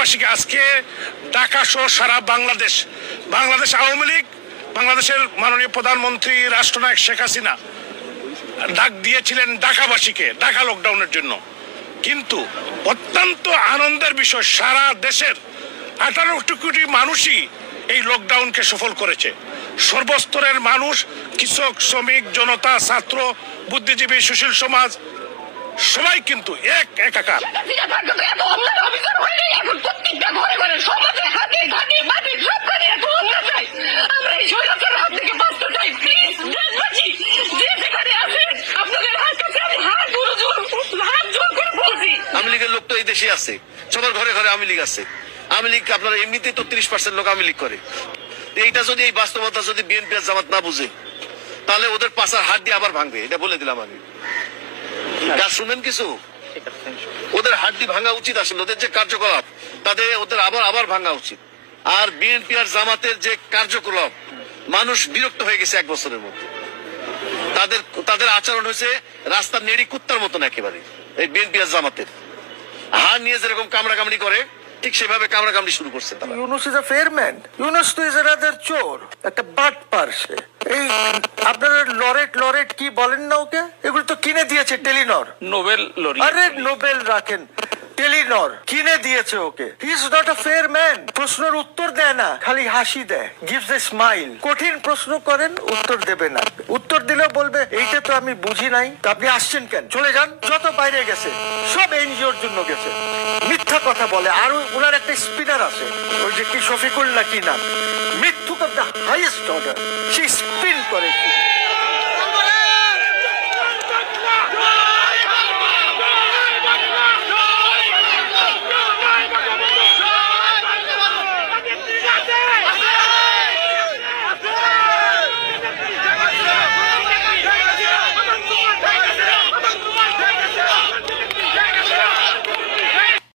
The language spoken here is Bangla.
দেশবাসীকে আজকে ঢাকা সহ সারা বাংলাদেশ আওয়ামী লীগ, বাংলাদেশের মাননীয় প্রধানমন্ত্রী রাষ্ট্রনায়ক শেখ হাসিনা ডাক দিয়েছিলেন ঢাকাবাসীকে ঢাকা লকডাউনের জন্য। কিন্তু অত্যন্ত আনন্দের বিষয়, সারা দেশের 18 কোটি মানুষই এই লকডাউনকে সফল করেছে। সর্বস্তরের মানুষ, কৃষক, শ্রমিক, জনতা, ছাত্র, বুদ্ধিজীবী, সুশীল সমাজ সবাই কিন্তু একাকার। আওয়ামী লীগের লোক তো এই দেশে আছে, সবার ঘরে ঘরে আওয়ামী লীগ আছে। আওয়ামী লীগ আপনারা এমনিতেই তো 30% লোক আওয়ামী লীগ করে। এইটা যদি, এই বাস্তবতা যদি বিএনপি আর জামাত না বুঝে, তাহলে ওদের পাশার হাত দিয়ে আবার ভাঙবে, এটা বলে দিলাম আমি। শুনেন কিছু, ওদের হাড্ডি ভাঙা উচিত আসলে, ওদের যে কার্যকলাপ ওদের আবার ভাঙা উচিত। আর বিএনপি আর জামাতের যে কার্যকলাপ, মানুষ বিরক্ত হয়ে গেছে 1 বছরের মধ্যে। তাদের আচরণ হয়েছে রাস্তার নেড়ি কুত্তার মতন একেবারে। এই বিএনপি আর জামাতের হার নিয়ে যেরকম কামড়াকামড়ি করে, ঠিক সেভাবে কামড়াকামড়ি শুরু করছে তারা। Yunus is a fair man, Yunus তো ইজ আনাদার চোর, একটা বাটপার সে। এই আপনারা লরেট কি বলেন না ওকে, এগুলো তো কিনে দিয়েছে টেলিনর, নোবেল লরিয়েট। আরে নোবেল রাখেন, টেলিনর কিনে দিয়েছে ওকে। He is not a fair man. প্রশ্নের উত্তর দেয় না, খালি হাসি দেয়, গিভস এ স্মাইল। কঠিন প্রশ্ন করেন, উত্তর দেবে না। উত্তর দিলেও বলবে এইটা তো আমি বুঝি নাই, তো আপনি আসছেন কেন, চলে যান। যত বাইরে গেছে সব এনজিওর জন্য গেছে, মিথ্যা কথা বলে। আর ওনার একটা স্পিনার আছে, ওই যে কি শফিকুল না কি নাম, মিথ্যুক অফ দ্য হাইয়েস্ট অর্ডার, সে স্পিন করে।